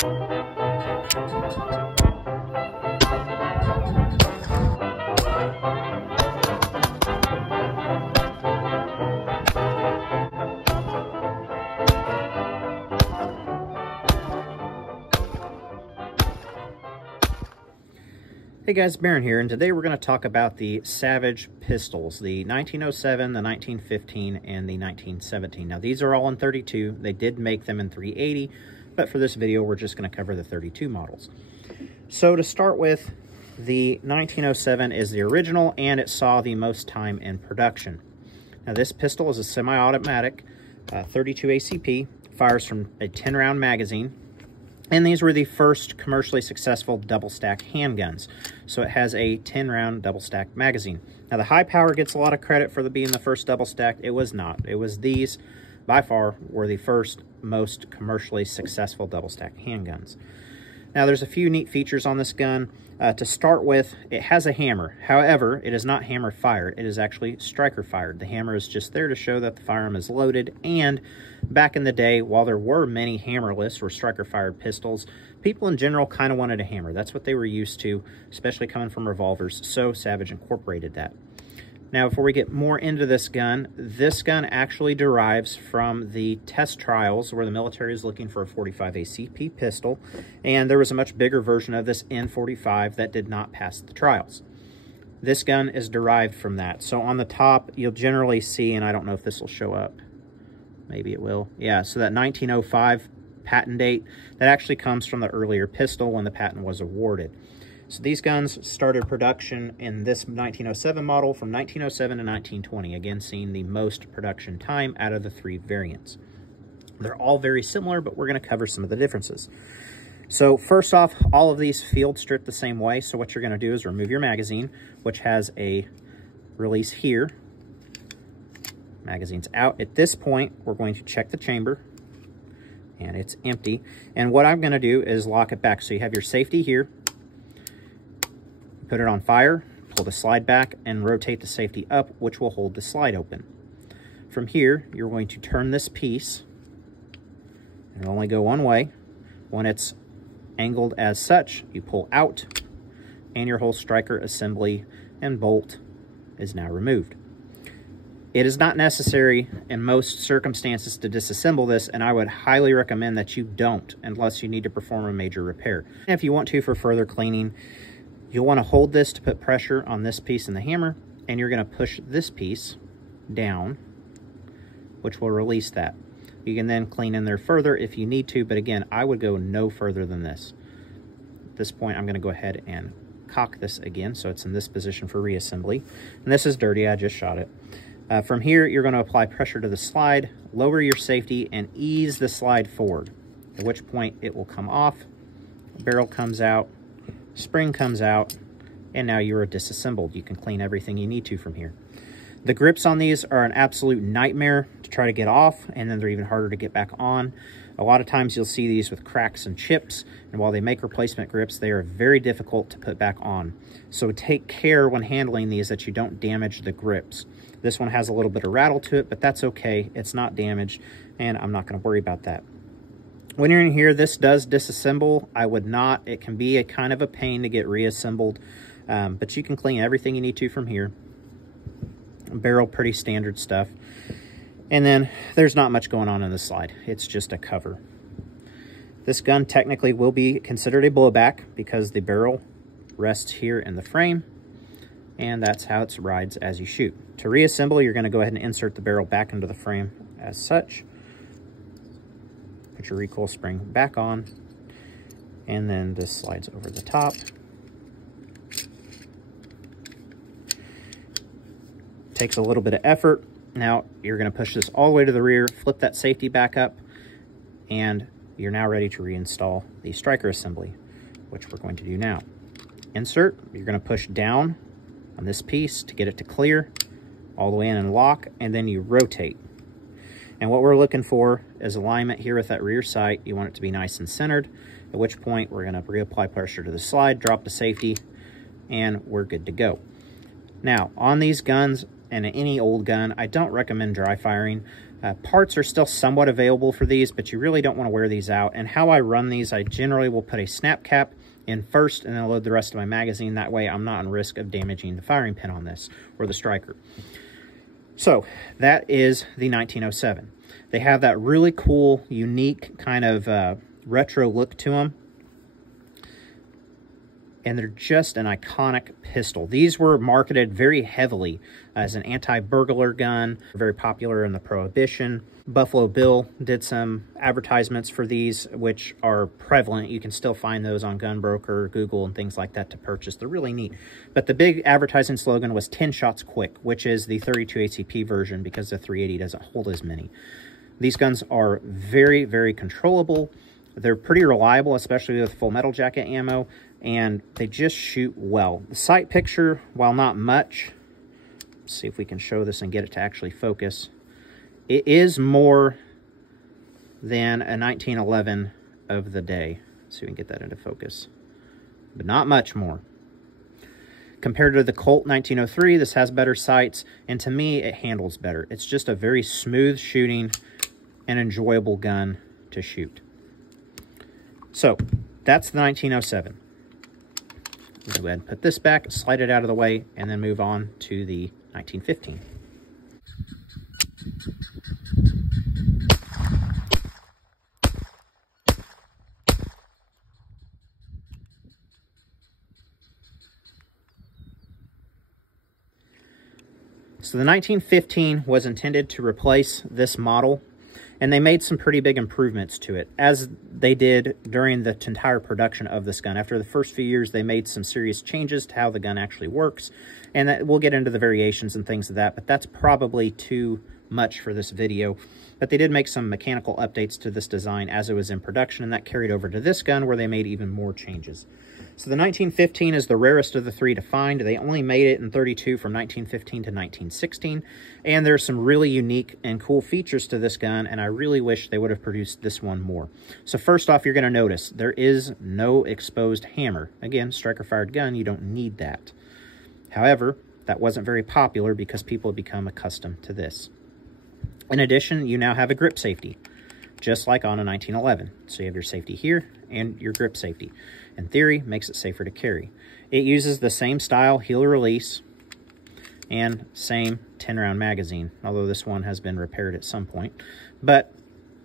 Hey guys, Baron here, and today we're going to talk about the Savage pistols, the 1907, the 1915, and the 1917. Now these are all in 32. They did make them in 380, but for this video we're just going to cover the 32 models. So to start with, the 1907 is the original, and it saw the most time in production. Now this pistol is a semi-automatic 32 ACP, fires from a 10-round magazine. And these were the first commercially successful double-stack handguns. So it has a 10-round double-stack magazine. Now, the high power gets a lot of credit for being the first double-stack. It was not. It was these, by far, were the first most commercially successful double-stack handguns. Now, there's a few neat features on this gun. To start with, it has a hammer. However, it is not hammer-fired. It is actually striker-fired. The hammer is just there to show that the firearm is loaded. And back in the day, while there were many hammerless or striker-fired pistols, people in general kind of wanted a hammer. That's what they were used to, especially coming from revolvers. So Savage incorporated that. Now, before we get more into this gun actually derives from the test trials where the military is looking for a 45 ACP pistol, and there was a much bigger version of this N45 that did not pass the trials. This gun is derived from that. So on the top, you'll generally see, and I don't know if this will show up. Maybe it will. Yeah, so that 1905 patent date, that actually comes from the earlier pistol when the patent was awarded. So these guns started production in this 1907 model from 1907 to 1920, again seeing the most production time out of the three variants. They're all very similar, but we're going to cover some of the differences. So first off, all of these field strip the same way. So what you're going to do is remove your magazine, which has a release here. Magazine's out. At this point, we're going to check the chamber, and it's empty. And what I'm going to do is lock it back. So you have your safety here. Put it on fire, pull the slide back, and rotate the safety up, which will hold the slide open. From here, you're going to turn this piece, and it'll only go one way. When it's angled as such, you pull out, and your whole striker assembly and bolt is now removed. It is not necessary in most circumstances to disassemble this, and I would highly recommend that you don't unless you need to perform a major repair. And if you want to for further cleaning, you'll want to hold this to put pressure on this piece in the hammer, and you're going to push this piece down, which will release that. You can then clean in there further if you need to, but again, I would go no further than this. At this point, I'm going to go ahead and cock this again, so it's in this position for reassembly. And this is dirty, I just shot it. From here, you're going to apply pressure to the slide, lower your safety, and ease the slide forward, at which point it will come off, the barrel comes out, spring comes out, and now you are disassembled. You can clean everything you need to from here. The grips on these are an absolute nightmare to try to get off, and then they're even harder to get back on. A lot of times you'll see these with cracks and chips, and while they make replacement grips, they are very difficult to put back on. So take care when handling these that you don't damage the grips. This one has a little bit of rattle to it, but that's okay. It's not damaged, and I'm not going to worry about that. When you're in here, this does disassemble. I would not. It can be a kind of a pain to get reassembled, but you can clean everything you need to from here. Barrel, pretty standard stuff. And then there's not much going on in the slide. It's just a cover. This gun technically will be considered a blowback because the barrel rests here in the frame, and that's how it rides as you shoot. To reassemble, you're going to go ahead and insert the barrel back into the frame as such. Put your recoil spring back on, and then this slides over the top. Takes a little bit of effort. Now you're going to push this all the way to the rear, flip that safety back up, and you're now ready to reinstall the striker assembly, which we're going to do now. Insert, you're going to push down on this piece to get it to clear, all the way in and lock, and then you rotate. And what we're looking for is alignment here with that rear sight. You want it to be nice and centered, at which point we're going to reapply pressure to the slide, drop the safety, and we're good to go. Now, on these guns, and any old gun, I don't recommend dry firing. Parts are still somewhat available for these, but you really don't want to wear these out. And how I run these, I generally will put a snap cap in first and then load the rest of my magazine. That way I'm not on risk of damaging the firing pin on this or the striker. So that is the 1907. They have that really cool, unique kind of retro look to them. And they're just an iconic pistol. These were marketed very heavily as an anti-burglar gun, very popular in the Prohibition. Buffalo Bill did some advertisements for these, which are prevalent. You can still find those on Gunbroker, Google, and things like that to purchase. They're really neat. But the big advertising slogan was 10 shots quick, which is the 32 ACP version because the 380 doesn't hold as many. These guns are very, very controllable. They're pretty reliable, especially with full metal jacket ammo, and they just shoot well. The sight picture, while not much, let's see if we can show this and get it to actually focus. It is more than a 1911 of the day. Let's see if we can get that into focus. But not much more. Compared to the Colt 1903, this has better sights, and to me, it handles better. It's just a very smooth shooting and enjoyable gun to shoot. So, that's the 1907. Go ahead and put this back, slide it out of the way, and then move on to the 1915. So the 1915 was intended to replace this model, and they made some pretty big improvements to it, as they did during the entire production of this gun. After the first few years, they made some serious changes to how the gun actually works, and that, we'll get into the variations and things of that, but that's probably too much for this video. But they did make some mechanical updates to this design as it was in production, and that carried over to this gun where they made even more changes. So the 1915 is the rarest of the three to find. They only made it in 32 from 1915 to 1916, and there's some really unique and cool features to this gun, and I really wish they would have produced this one more. So first off, you're going to notice there is no exposed hammer. Again, striker-fired gun, you don't need that. However, that wasn't very popular because people have become accustomed to this. In addition, you now have a grip safety, just like on a 1911. So you have your safety here and your grip safety. In theory, makes it safer to carry. It uses the same style heel release and same 10-round magazine, although this one has been repaired at some point. But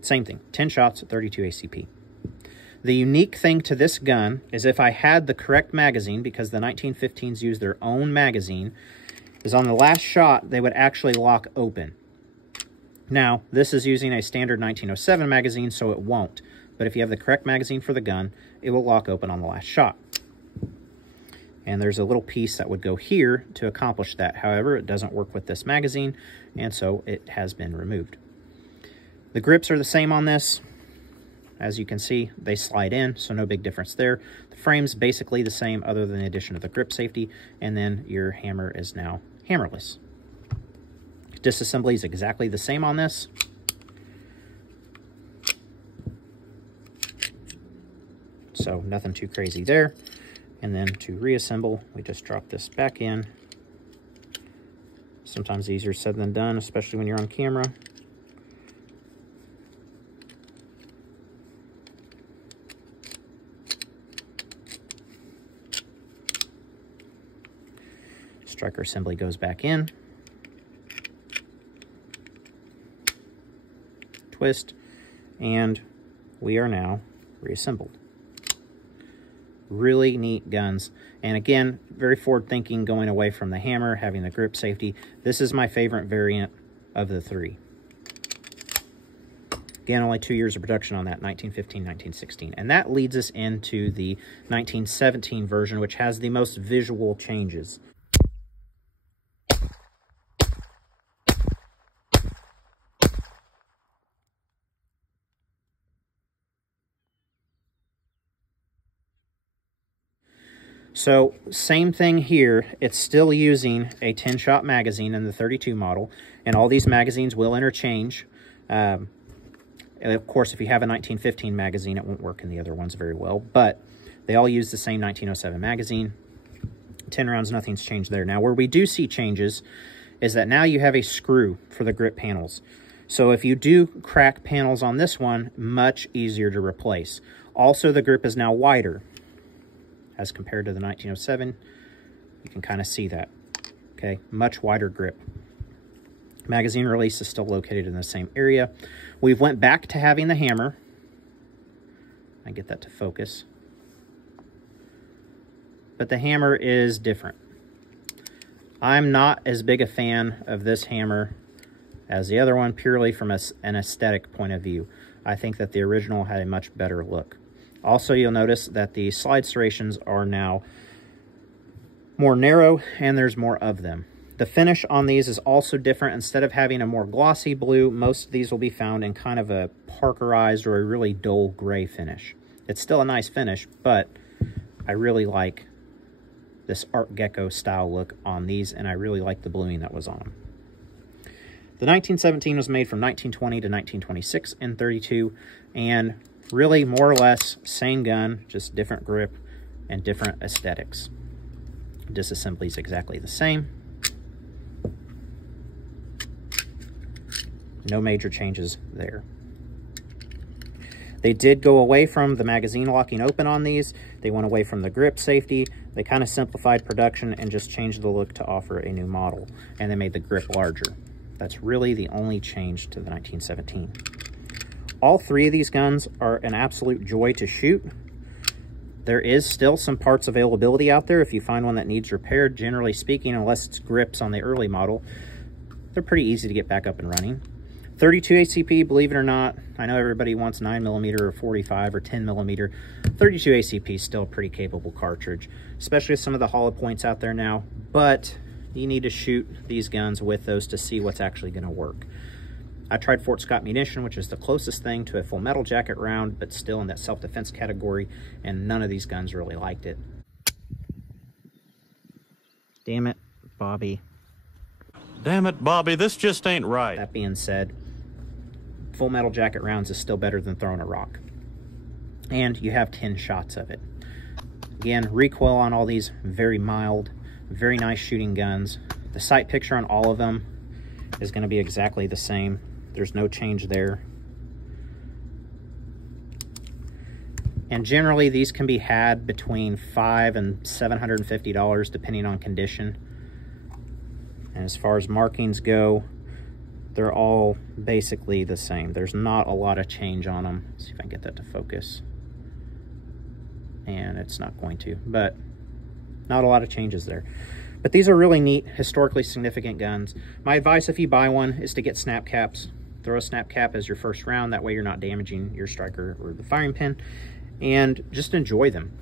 same thing, 10 shots at 32 ACP. The unique thing to this gun is if I had the correct magazine, because the 1915s use their own magazine, is on the last shot, they would actually lock open. Now, this is using a standard 1907 magazine, so it won't. But if you have the correct magazine for the gun, it will lock open on the last shot. And there's a little piece that would go here to accomplish that. However, it doesn't work with this magazine, and so it has been removed. The grips are the same on this. As you can see, they slide in, so no big difference there. The frame's basically the same other than the addition of the grip safety, and then your hammer is now hammerless. Disassembly is exactly the same on this. So nothing too crazy there. And then to reassemble, we just drop this back in. Sometimes easier said than done, especially when you're on camera. Striker assembly goes back in. Twist, and we are now reassembled. Really neat guns, and again, very forward thinking, going away from the hammer, having the grip safety. This is my favorite variant of the three. Again, only 2 years of production on that, 1915, 1916. And that leads us into the 1917 version, which has the most visual changes. So, same thing here. It's still using a 10-shot magazine in the 32 model, and all these magazines will interchange. And of course, if you have a 1915 magazine, it won't work in the other ones very well, but they all use the same 1907 magazine. 10 rounds, nothing's changed there. Now, where we do see changes is that now you have a screw for the grip panels. So if you do crack panels on this one, much easier to replace. Also, the grip is now wider as compared to the 1907. You can kind of see that. Okay, much wider grip. Magazine release is still located in the same area. We've went back to having the hammer. I get that to focus. But the hammer is different. I'm not as big a fan of this hammer as the other one, purely from an aesthetic point of view. I think that the original had a much better look. Also, you'll notice that the slide serrations are now more narrow and there's more of them. The finish on these is also different. Instead of having a more glossy blue, most of these will be found in kind of a parkerized or a really dull gray finish. It's still a nice finish, but I really like this Art Deco style look on these, and I really like the bluing that was on them. The 1917 was made from 1920 to 1926 in 32, and really more or less same gun, just different grip and different aesthetics. Disassembly is exactly the same. No major changes there. They did go away from the magazine locking open on these. They went away from the grip safety. They kind of simplified production and just changed the look to offer a new model. And they made the grip larger. That's really the only change to the 1917. All three of these guns are an absolute joy to shoot. There is still some parts availability out there if you find one that needs repaired. Generally speaking, unless it's grips on the early model, they're pretty easy to get back up and running. 32 ACP, believe it or not, I know everybody wants 9mm or 45 or 10mm. 32 ACP is still a pretty capable cartridge, especially with some of the hollow points out there now, but you need to shoot these guns with those to see what's actually going to work. I tried Fort Scott Munition, which is the closest thing to a full metal jacket round, but still in that self-defense category, and none of these guns really liked it. Damn it, Bobby. Damn it, Bobby, this just ain't right. That being said, full metal jacket rounds is still better than throwing a rock. And you have 10 shots of it. Again, recoil on all these, very mild, very nice shooting guns. The sight picture on all of them is going to be exactly the same. There's no change there. And generally, these can be had between $500 and $750, depending on condition. And as far as markings go, they're all basically the same. There's not a lot of change on them. Let's see if I can get that to focus. And it's not going to, but not a lot of changes there. But these are really neat, historically significant guns. My advice if you buy one is to get snap caps. Throw a snap cap as your first round. That way you're not damaging your striker or the firing pin. And just enjoy them.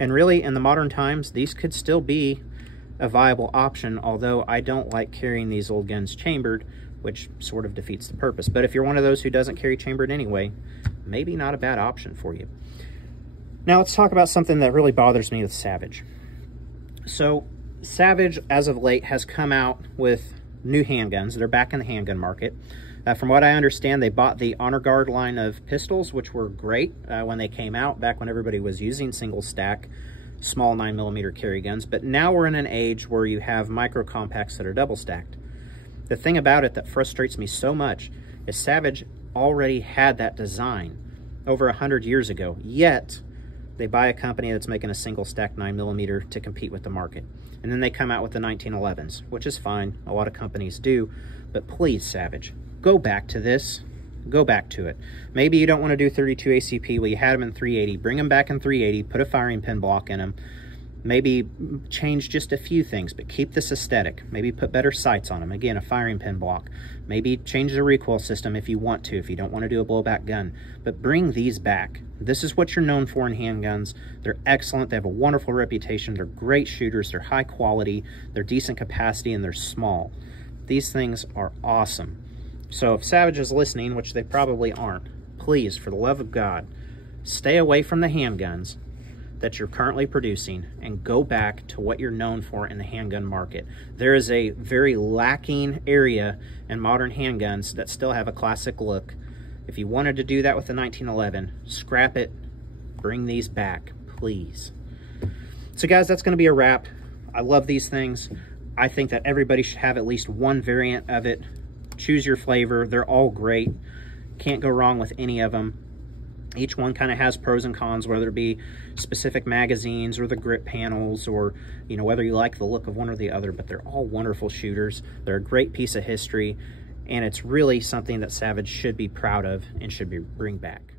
And really, in the modern times, these could still be a viable option, although I don't like carrying these old guns chambered, which sort of defeats the purpose. But if you're one of those who doesn't carry chambered anyway, maybe not a bad option for you. Now let's talk about something that really bothers me with Savage. So Savage, as of late, has come out with new handguns. They're back in the handgun market. From what I understand, they bought the Honor Guard line of pistols, which were great when they came out, back when everybody was using single stack, small 9mm carry guns. But now we're in an age where you have micro compacts that are double stacked. The thing about it that frustrates me so much is Savage already had that design over 100 years ago, yet they buy a company that's making a single stack 9mm to compete with the market. And then they come out with the 1911s, which is fine. A lot of companies do. But please, Savage, go back to this. Go back to it. Maybe you don't want to do 32 ACP. Well, you had them in 380. Bring them back in 380. Put a firing pin block in them. Maybe change just a few things, but keep this aesthetic. Maybe put better sights on them. Again, a firing pin block. Maybe change the recoil system if you want to, if you don't want to do a blowback gun. But bring these back. This is what you're known for in handguns. They're excellent. They have a wonderful reputation. They're great shooters. They're high quality. They're decent capacity, and they're small. These things are awesome. So if Savage is listening, which they probably aren't, please, for the love of God, stay away from the handguns that you're currently producing and go back to what you're known for in the handgun market. There is a very lacking area in modern handguns that still have a classic look. If you wanted to do that with the 1911, scrap it, bring these back, please. So guys, that's going to be a wrap. I love these things. I think that everybody should have at least one variant of it. choose your flavor. They're all great. Can't go wrong with any of them. Each one kind of has pros and cons, whether it be specific magazines or the grip panels, or, you know, whether you like the look of one or the other, but they're all wonderful shooters. They're a great piece of history, and it's really something that Savage should be proud of and should bring back.